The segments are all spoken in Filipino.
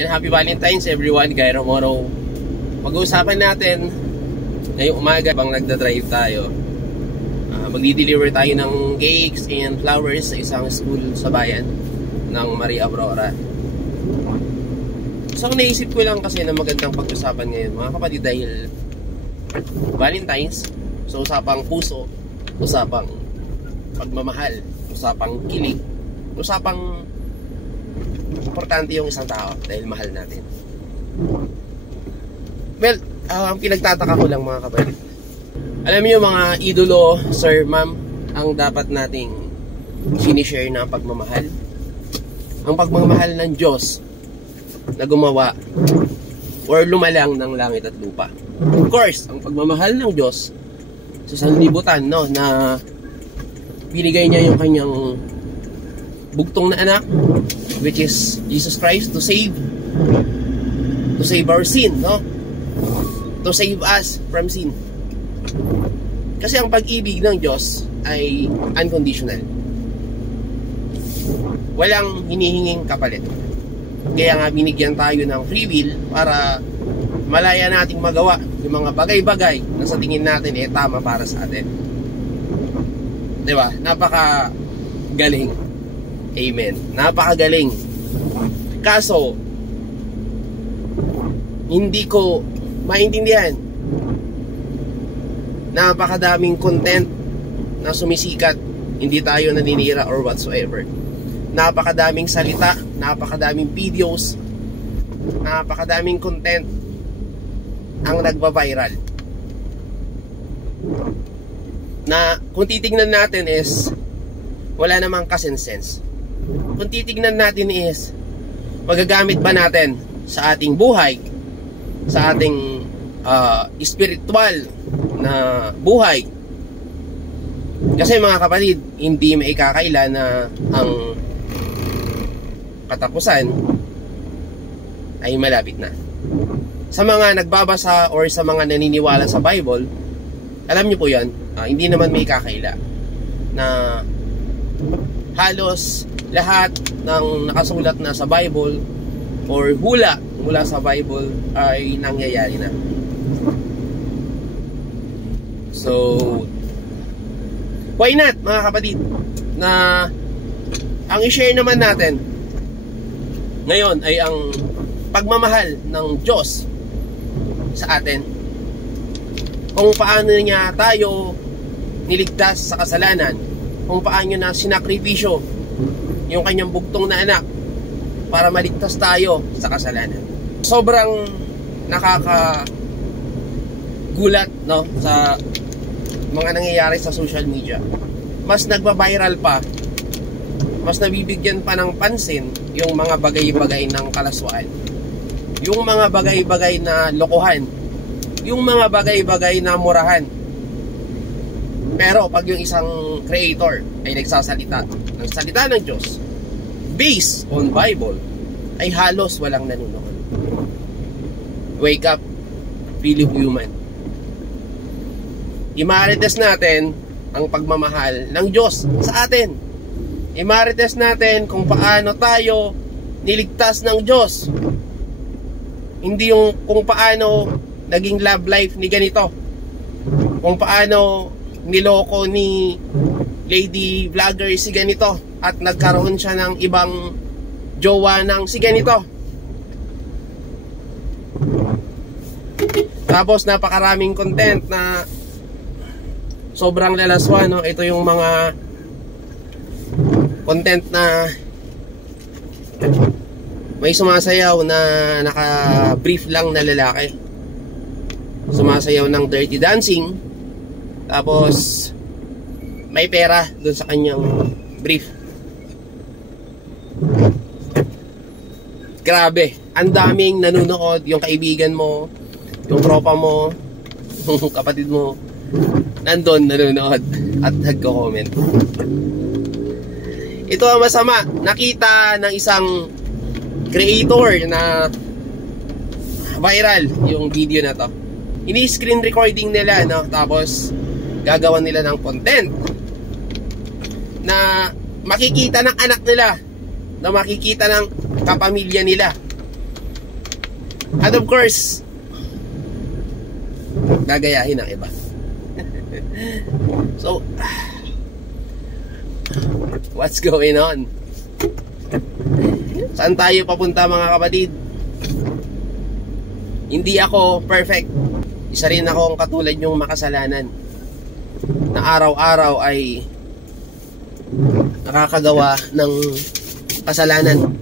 And happy Valentine's everyone, Guy Romoro. Pag-uusapan natin ngayong umaga bang nagda-drive tayo. Magdi-deliver tayo ng cakes and flowers sa isang school sa bayan ng Maria Aurora. So naisip ko lang kasi na magandang pag-usapan ngayon mga kapatid dahil Valentine's. So usapang puso, usapang pagmamahal, usapang kilig, usapang importante yung isang tao dahil mahal natin. Well, ang pinagtataka ko lang mga kapatid, alam niyo mga idolo, sir, ma'am, ang dapat nating sinishare na ang pagmamahal. Ang pagmamahal ng Diyos na gumawa or lumalang ng langit at lupa. Of course, ang pagmamahal ng Diyos sa sanlibutan, no, na binigay niya yung kanyang bugtong na anak, which is Jesus Christ, to save our sin, no? To save us from sin. Kasi ang pag-ibig ng Diyos ay unconditional. Walang hinihinging kapalit. Kaya nga binigyan tayo ng free will para malaya nating magawa yung mga bagay-bagay na sa tingin natin tama para sa atin. Diba? Napaka-galing. Amen. Napaka-galing. Kaso, hindi ko maintindihan. Napakadaming content na sumisikat, hindi tayo naninira or whatsoever. Napakadaming salita, napakadaming videos, napakadaming content ang nagba-viral. Na kung titignan natin is wala namang kasensense. Kung titignan natin is magagamit ba natin sa ating buhay, sa ating spiritual na buhay. Kasi mga kapatid, hindi maikakaila na ang katapusan ay malapit na. Sa mga nagbabasa or sa mga naniniwala sa Bible, alam niyo po yan, hindi naman maikakaila na halos lahat ng nakasulat na sa Bible or hula mula sa Bible ay nangyayari na. So, why not mga kapatid na ang i-share naman natin ngayon ay ang pagmamahal ng Diyos sa atin. Kung paano niya tayo niligtas sa kasalanan, kung paano na sinakripisyo yung kanyang bugtong na anak para maligtas tayo sa kasalanan. Sobrang nakakagulat, no, sa mga nangyayari sa social media. Mas nagba-viral pa, mas nabibigyan pa ng pansin yung mga bagay-bagay ng kalaswaan, yung mga bagay-bagay na lokohan, yung mga bagay-bagay na murahan. Pero pag yung isang creator ay nagsasalita ng salita ng Diyos based on Bible, ay halos walang nanonood. Wake up, really human. I-marites natin ang pagmamahal ng Diyos sa atin. I-marites natin kung paano tayo niligtas ng Diyos. Hindi yung kung paano naging love life ni ganito, kung paano niloko ni lady vlogger si ganito at nagkaroon siya ng ibang jowa ng si ganito. Tapos napakaraming content na sobrang lalaswa, no? Ito yung mga content na may sumasayaw na naka-brief lang na lalaki. Sumasayaw ng dirty dancing. Tapos may pera dun sa kanyang brief. Grabe, ang daming nanonood, yung kaibigan mo, yung tropa mo, yung kapatid mo, nandun nanonood at nagko-comment. Ito ang masama. Nakita ng isang creator na viral yung video na to. Ini-screen recording nila, no? Tapos gagawan nila ng content na makikita ng anak nila, na makikita ng kapamilya nila At of course, gagayahin ang iba. So, what's going on? Saan tayo papunta mga kapatid? Hindi ako perfect. Isa rin ako ang katulad yung makasalanan na araw-araw ay nakakagawa ng kasalanan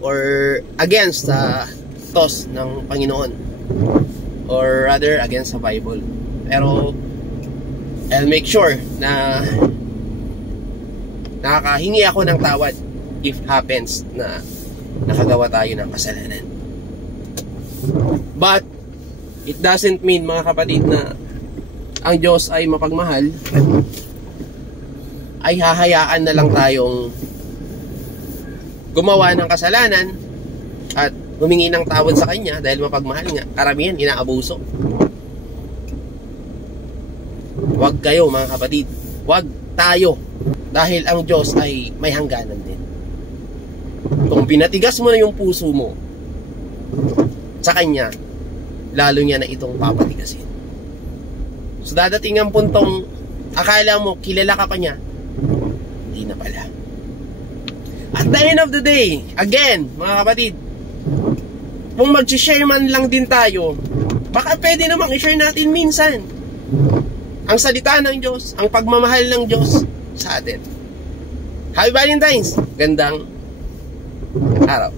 or against the thoughts ng Panginoon, or rather against the Bible. Pero I'll make sure na nakakahingi ako ng tawad if happens na nakagawa tayo ng kasalanan. But it doesn't mean mga kapatid na ang Diyos ay mapagmahal, ay hahayaan na lang tayong gumawa ng kasalanan at humingi ng tawad sa Kanya dahil mapagmahal nga. Karamihan inaabuso. Huwag kayo mga kapatid, huwag tayo, dahil ang Diyos ay may hangganan din. Kung pinatigas mo na yung puso mo sa Kanya, lalo niya na itong papatigasin. So dadating ang puntong akala mo kilala ka pa niya, hindi na pala. At the end of the day, again mga kapatid, kung mag-share man lang din tayo, baka pwede namang i-share natin minsan ang salita ng Diyos, ang pagmamahal ng Diyos sa atin. Happy Valentine's! Gandang araw.